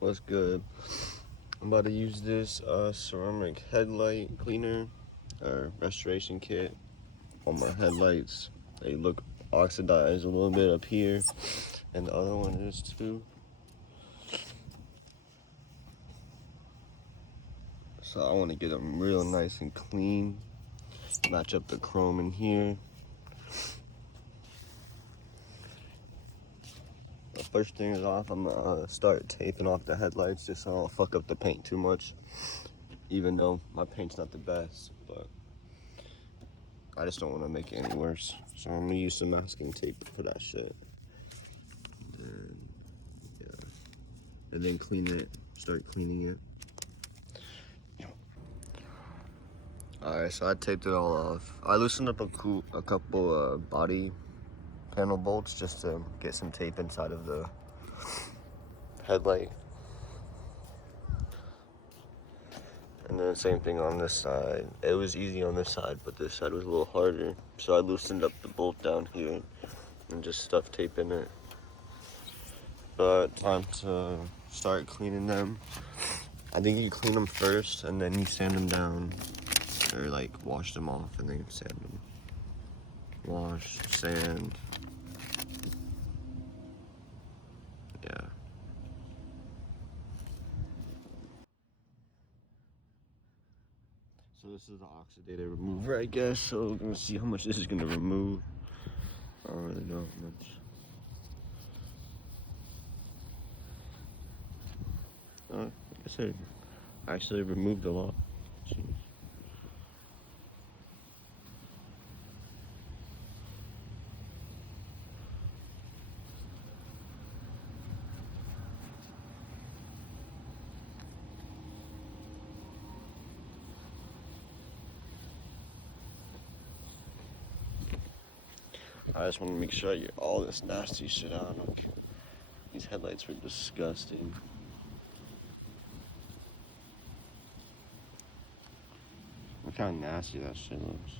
What's good? I'm about to use this ceramic headlight cleaner or restoration kit on my headlights. They look oxidized a little bit up here, and the other one is too. So I want to get them real nice and clean. Match up the chrome in here. The first thing is off, I'm gonna start taping off the headlights just so I don't fuck up the paint too much. Even though my paint's not the best, but I just don't want to make it any worse. So I'm gonna use some masking tape for that shit. And then clean it, start cleaning it. Alright, so I taped it all off. I loosened up a couple body panel bolts just to get some tape inside of the headlight. And then same thing on this side. It was easy on this side, but this side was a little harder. So I loosened up the bolt down here and just stuck tape in it. But time to start cleaning them. I think you clean them first and then you sand them down, or like wash them off and then sand them. Wash, sand. Yeah. So this is the oxidator remover, I guess. So we're gonna see how much this is gonna remove. I don't really know how much. Like I said, I actually removed a lot. Jeez. I just want to make sure I get all this nasty shit out. Like, these headlights were disgusting. Look how nasty that shit looks.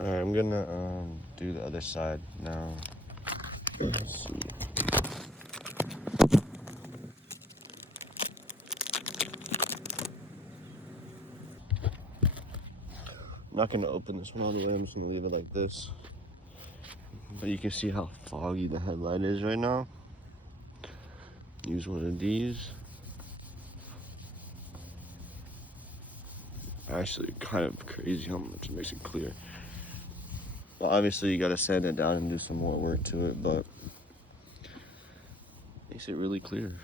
Alright, I'm gonna do the other side now. Let's see. I'm not gonna open this one all the way, I'm just gonna leave it like this. But you can see how foggy the headlight is right now. Use one of these. Actually, kind of crazy how much it makes it clear. Well, obviously you gotta sand it down and do some more work to it, but makes it really clear.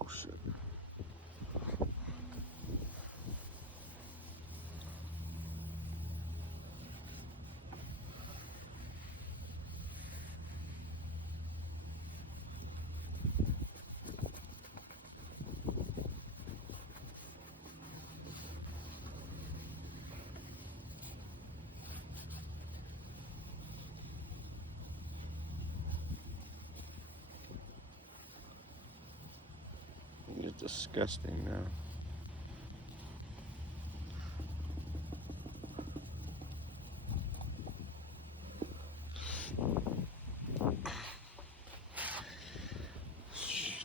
Oh shit. It's disgusting now.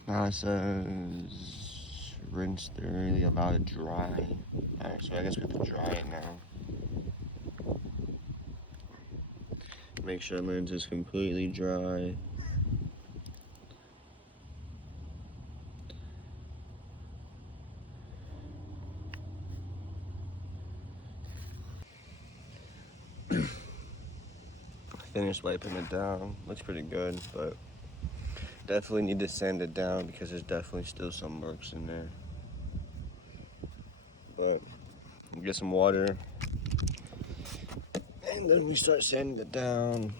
Now it says rinse thoroughly, about to dry. Alright, so I guess we have to dry it now. Make sure the lens is completely dry. Finished wiping it down. Looks pretty good, but definitely need to sand it down because there's definitely still some marks in there. But we'll get some water and then we start sanding it down.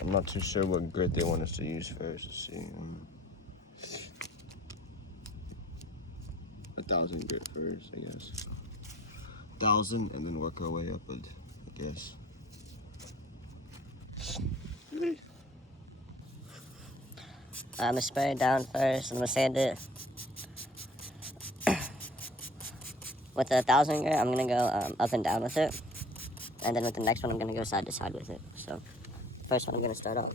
I'm not too sure what grit they want us to use first. Let's see. 1,000 grit first, I guess. 1,000 and then work our way upward, I guess. I'm gonna spray it down first. I'm gonna sand it with the 1,000 grit. I'm gonna go up and down with it, and then with the next one, I'm gonna go side to side with it. So, first one, I'm gonna start off.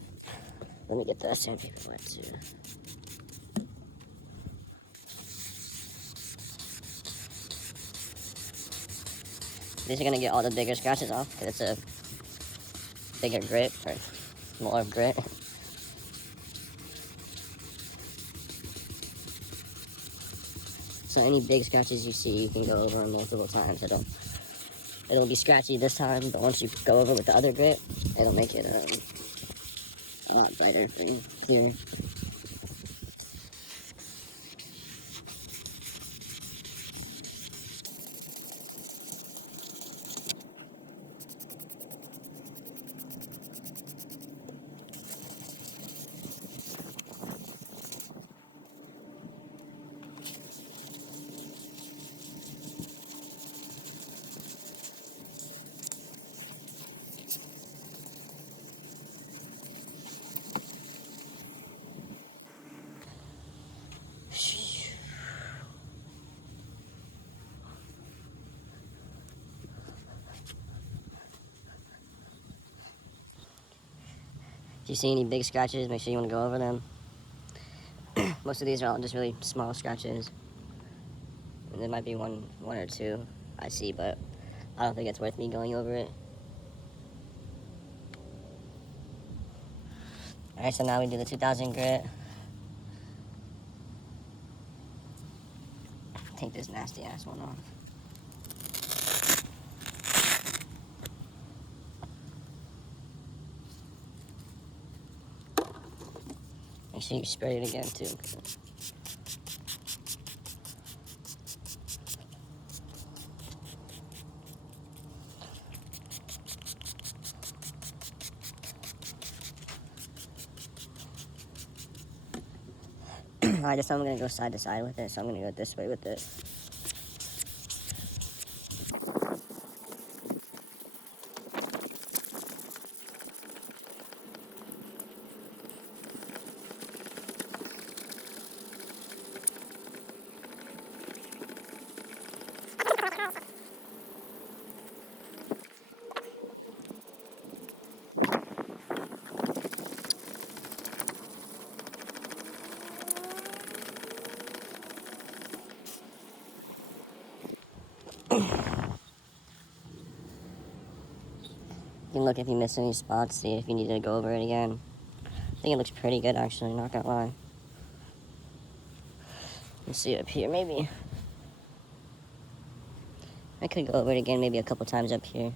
Let me get the sandpaper wet too. These are gonna get all the bigger scratches off because it's a bigger grit or more grit. So any big scratches you see, you can go over them multiple times. It'll be scratchy this time, but once you go over with the other grit, it'll make it a lot brighter and clearer. If you see any big scratches, make sure you want to go over them. Most of these are all just really small scratches. And there might be one or two I see, but I don't think it's worth me going over it. Alright, so now we do the 2,000 grit. Take this nasty ass one off. Make sure you spray it again too. Alright, this time I'm gonna go side to side with it, so I'm gonna go this way with it. You can look if you miss any spots, see if you need to go over it again. I think it looks pretty good actually, not gonna lie. Let's see up here, maybe. I could go over it again maybe a couple times up here.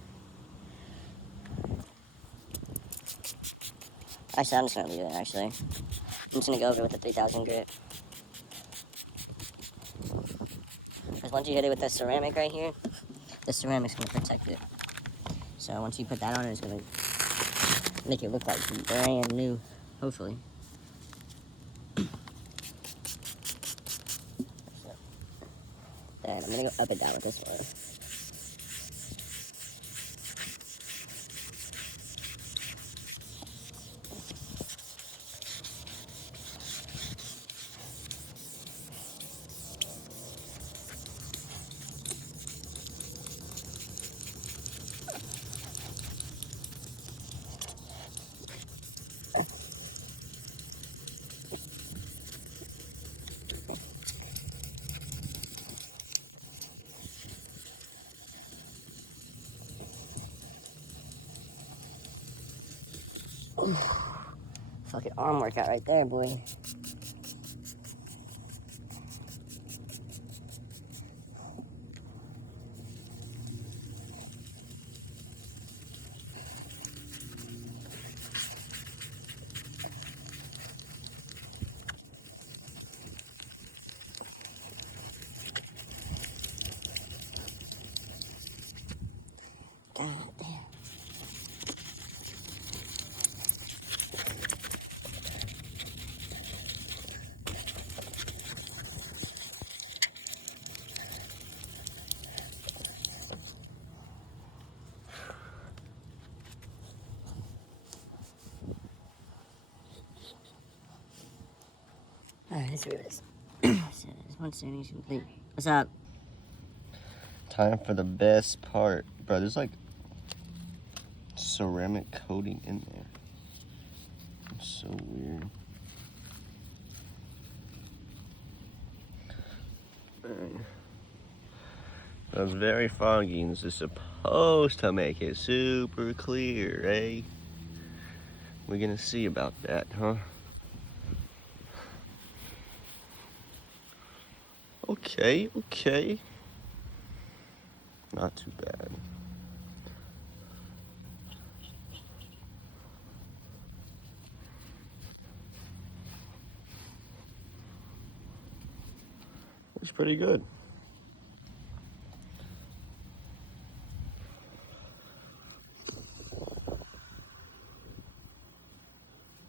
Actually, I'm just gonna leave it actually. I'm just gonna go over it with the 3,000 grit. Because once you hit it with the ceramic right here, the ceramic's gonna protect it. So once you put that on, it's gonna make it look like brand new, hopefully. Then I'm gonna go up and down with this one. Fucking arm workout right there, boy. God damn. Alright, let's see what it is. So, this one series complete. What's up? Time for the best part. Bro, there's like ceramic coating in there. It's so weird. It was very foggy and this is supposed to make it super clear, eh? We're gonna see about that, huh? Okay, okay. Not too bad. It's pretty good.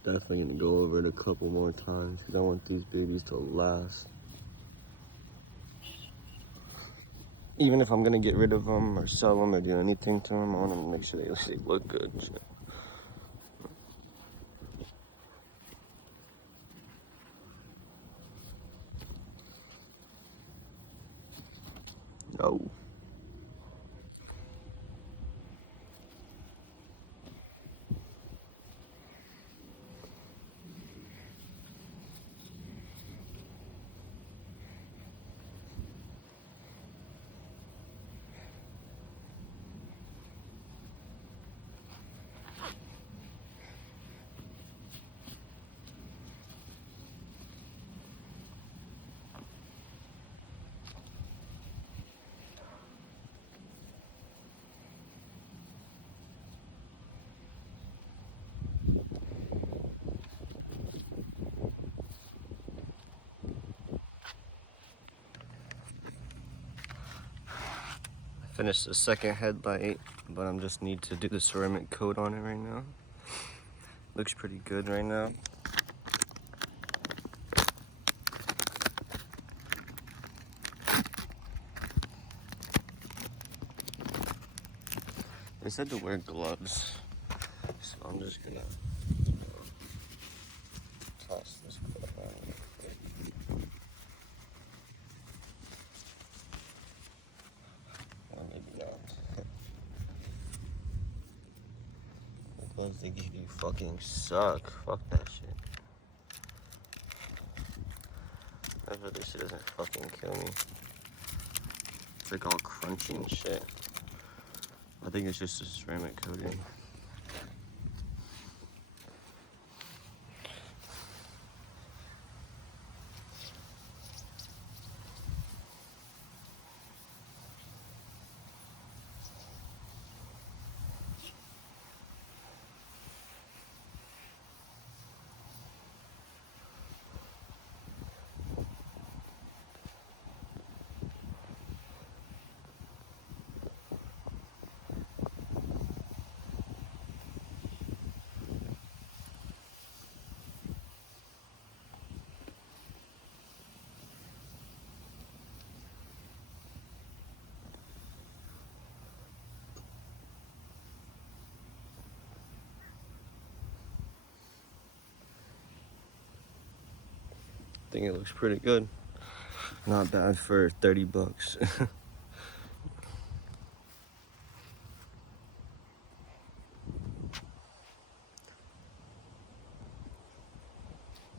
Definitely gonna go over it a couple more times because I want these babies to last. Even if I'm gonna get rid of them or sell them or do anything to them, I want to make sure they look good. No. Finished the second headlight, but I'm just need to do the ceramic coat on it right now. Looks pretty good right now. They said to wear gloves, so I'm just gonna toss this glove out real quick. Or maybe not. The gloves they give you fucking suck. Fuck that shit. Hopefully this shit doesn't fucking kill me. It's like all crunchy and shit. I think it's just a ceramic coating. I think it looks pretty good. Not bad for 30 bucks.